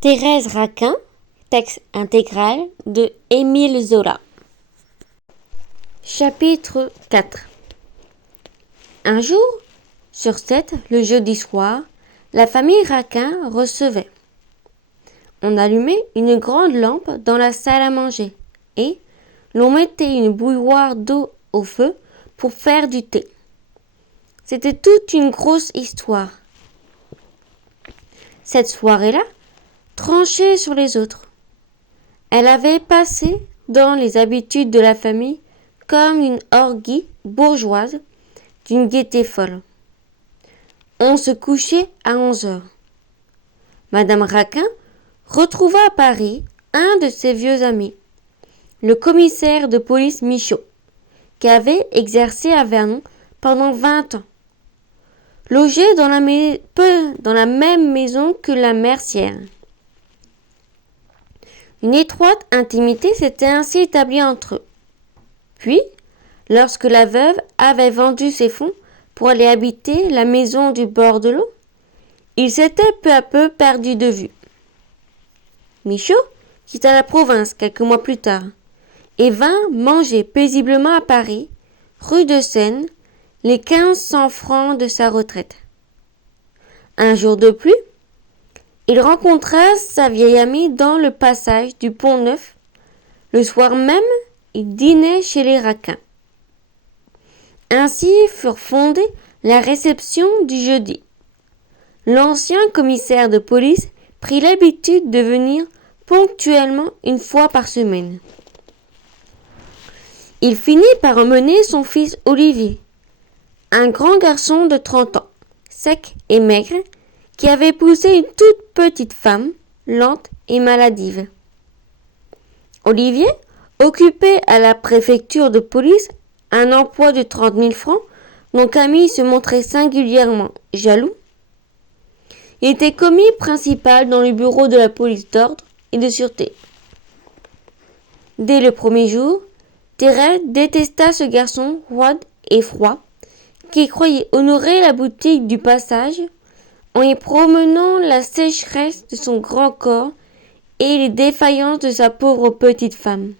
Thérèse Raquin, texte intégral de Émile Zola. Chapitre 4. Un jour, sur 7, le jeudi soir, la famille Raquin recevait. On allumait une grande lampe dans la salle à manger et l'on mettait une bouilloire d'eau au feu pour faire du thé. C'était toute une grosse histoire. Cette soirée-là tranchait sur les autres. Elle avait passé dans les habitudes de la famille comme une orgie bourgeoise d'une gaieté folle. On se couchait à 11h. Madame Raquin retrouva à Paris un de ses vieux amis, le commissaire de police Michaud, qui avait exercé à Vernon pendant 20 ans. Logé dans la même maison que la mercière. Une étroite intimité s'était ainsi établie entre eux. Puis, lorsque la veuve avait vendu ses fonds pour aller habiter la maison du bord de l'eau, ils s'étaient peu à peu perdus de vue. Michaud quitta la province quelques mois plus tard et vint manger paisiblement à Paris, rue de Seine, les 1500 francs de sa retraite. Un jour de pluie, il rencontra sa vieille amie dans le passage du Pont-Neuf. Le soir même, il dînait chez les Raquin. Ainsi furent fondées la réception du jeudi. L'ancien commissaire de police prit l'habitude de venir ponctuellement une fois par semaine. Il finit par emmener son fils Olivier, un grand garçon de 30 ans, sec et maigre, qui avait épousé une toute petite femme, lente et maladive. Olivier, occupé à la préfecture de police un emploi de 30 000 francs, dont Camille se montrait singulièrement jaloux, était commis principal dans le bureau de la police d'ordre et de sûreté. Dès le premier jour, Thérèse détesta ce garçon roide et froid, qui croyait honorer la boutique du passage en y promenant la sécheresse de son grand corps et les défaillances de sa pauvre petite femme.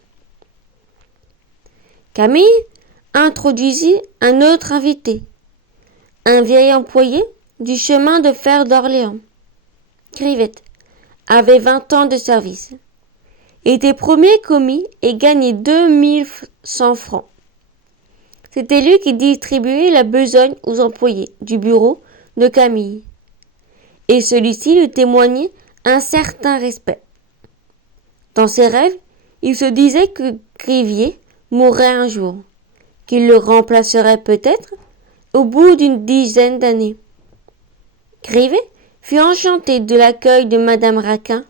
Camille introduisit un autre invité, un vieil employé du chemin de fer d'Orléans. Crivette avait 20 ans de service, était premier commis et gagnait 2100 francs. C'était lui qui distribuait la besogne aux employés du bureau de Camille, et celui-ci lui témoignait un certain respect. Dans ses rêves, il se disait que Grivier mourrait un jour, qu'il le remplacerait peut-être au bout d'une dizaine d'années. Grivet fut enchanté de l'accueil de Madame Raquin,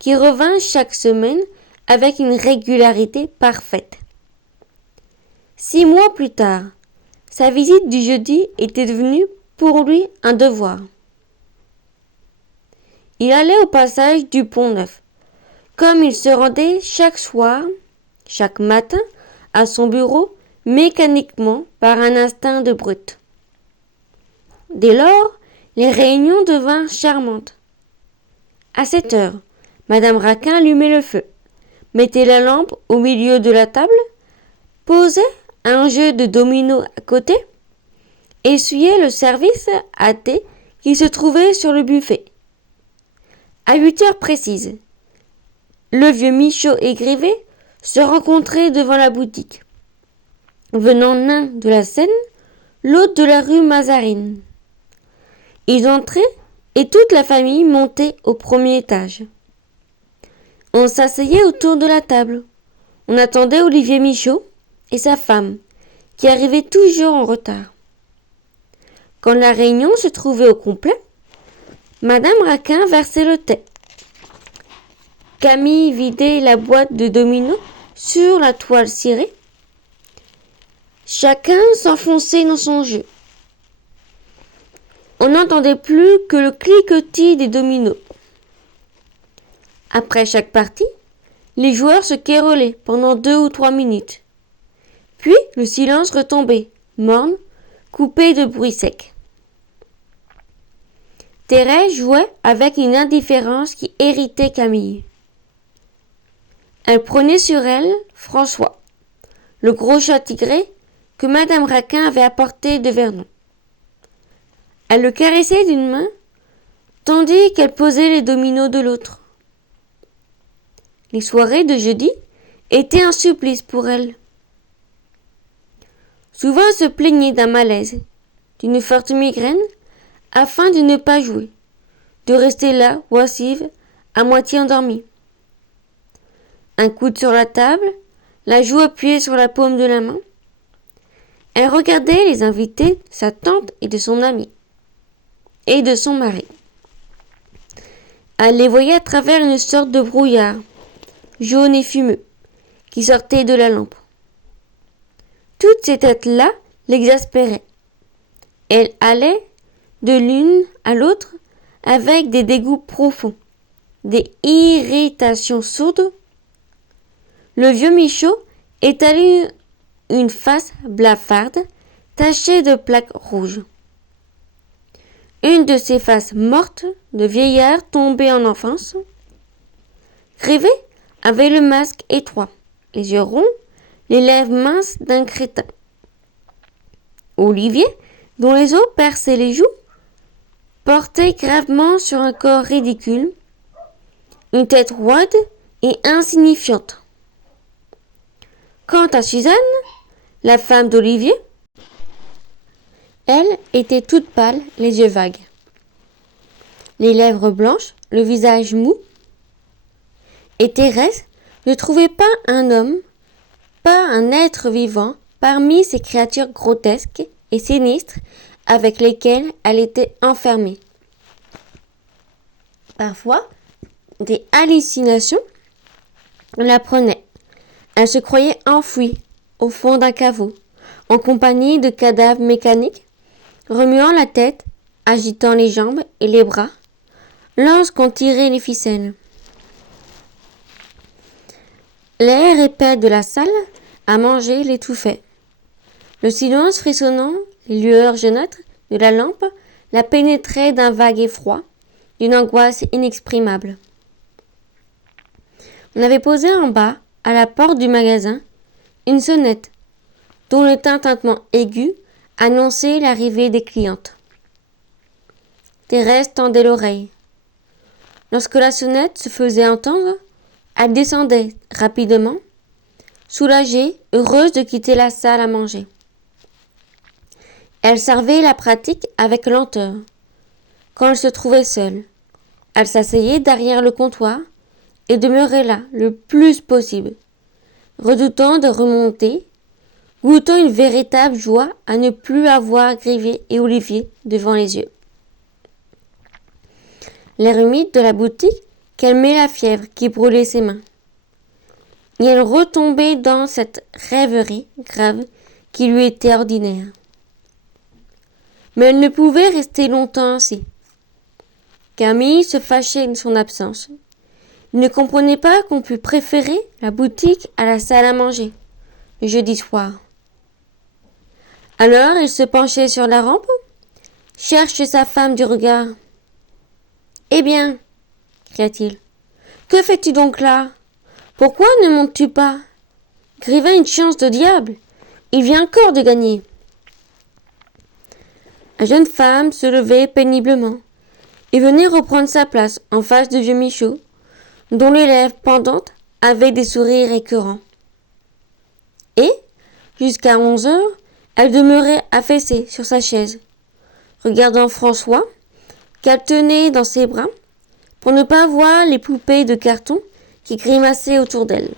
qui revint chaque semaine avec une régularité parfaite. 6 mois plus tard, sa visite du jeudi était devenue pour lui un devoir. Il allait au passage du Pont-Neuf, comme il se rendait chaque soir, chaque matin, à son bureau, mécaniquement par un instinct de brute. Dès lors, les réunions devinrent charmantes. À 7 heures, Madame Raquin allumait le feu, mettait la lampe au milieu de la table, posait un jeu de dominos à côté, essuyait le service à thé qui se trouvait sur le buffet. À 8 heures précises, le vieux Michaud et Grivet se rencontraient devant la boutique, venant l'un de la Seine, l'autre de la rue Mazarine. Ils entraient et toute la famille montait au premier étage. On s'asseyait autour de la table. On attendait Olivier Michaud et sa femme, qui arrivait toujours en retard. Quand la réunion se trouvait au complet, Madame Raquin versait le thé. Camille vidait la boîte de dominos sur la toile cirée. Chacun s'enfonçait dans son jeu. On n'entendait plus que le cliquetis des dominos. Après chaque partie, les joueurs se querelaient pendant 2 ou 3 minutes. Puis le silence retombait, morne, coupé de bruit sec. Thérèse jouait avec une indifférence qui irritait Camille. Elle prenait sur elle François, le gros chat tigré que Madame Raquin avait apporté de Vernon. Elle le caressait d'une main, tandis qu'elle posait les dominos de l'autre. Les soirées de jeudi étaient un supplice pour elle. Souvent elle se plaignait d'un malaise, d'une forte migraine, afin de ne pas jouer, de rester là, oisive, à moitié endormie. Un coude sur la table, la joue appuyée sur la paume de la main. Elle regardait les invités de sa tante et de son amie, et de son mari. Elle les voyait à travers une sorte de brouillard, jaune et fumeux, qui sortait de la lampe. Toutes ces têtes-là l'exaspéraient. Elle allait de l'une à l'autre avec des dégoûts profonds, des irritations sourdes. Le vieux Michaud étalait une face blafarde, tachée de plaques rouges. Une de ces faces mortes de vieillard tombé en enfance. Grévé avait le masque étroit, les yeux ronds, les lèvres minces d'un crétin. Olivier, dont les os perçaient les joues, portait gravement sur un corps ridicule une tête roide et insignifiante. Quant à Suzanne, la femme d'Olivier, elle était toute pâle, les yeux vagues, les lèvres blanches, le visage mou. Et Thérèse ne trouvait pas un homme, pas un être vivant parmi ces créatures grotesques et sinistres avec lesquelles elle était enfermée. Parfois, des hallucinations la prenaient. Elle se croyait enfouie au fond d'un caveau, en compagnie de cadavres mécaniques, remuant la tête, agitant les jambes et les bras, lorsqu'on tirait les ficelles. L'air épais de la salle à manger l'étouffait. Le silence frissonnant, les lueurs jaunâtres de la lampe la pénétraient d'un vague effroi, d'une angoisse inexprimable. On avait posé en bas, à la porte du magasin, une sonnette, dont le tintement aigu annonçait l'arrivée des clientes. Thérèse tendait l'oreille. Lorsque la sonnette se faisait entendre, elle descendait rapidement, soulagée, heureuse de quitter la salle à manger. Elle servait la pratique avec lenteur. Quand elle se trouvait seule, elle s'asseyait derrière le comptoir et demeurait là le plus possible, redoutant de remonter, goûtant une véritable joie à ne plus avoir Grivet et Olivier devant les yeux. L'air humide de la boutique calmait la fièvre qui brûlait ses mains. Et elle retombait dans cette rêverie grave qui lui était ordinaire. Mais elle ne pouvait rester longtemps ainsi. Camille se fâchait de son absence. Il ne comprenait pas qu'on pût préférer la boutique à la salle à manger, le jeudi soir. Alors il se penchait sur la rampe, cherchait sa femme du regard. « Eh bien, cria-t-il, que fais-tu donc là? Pourquoi ne montes-tu pas? Grivet a une chance de diable, il vient encore de gagner. » La jeune femme se levait péniblement et venait reprendre sa place en face de vieux Michaud, dont les lèvres pendantes avaient des sourires écœurants. Et, jusqu'à 11 heures, elle demeurait affaissée sur sa chaise, regardant François, qu'elle tenait dans ses bras, pour ne pas voir les poupées de carton qui grimaçaient autour d'elle.